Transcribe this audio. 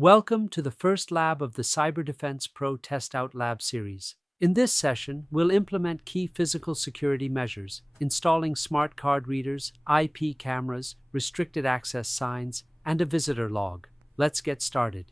Welcome to the first lab of the CyberDefense Pro TestOut Lab series. In this session, we'll implement key physical security measures, installing smart card readers, IP cameras, restricted access signs, and a visitor log. Let's get started.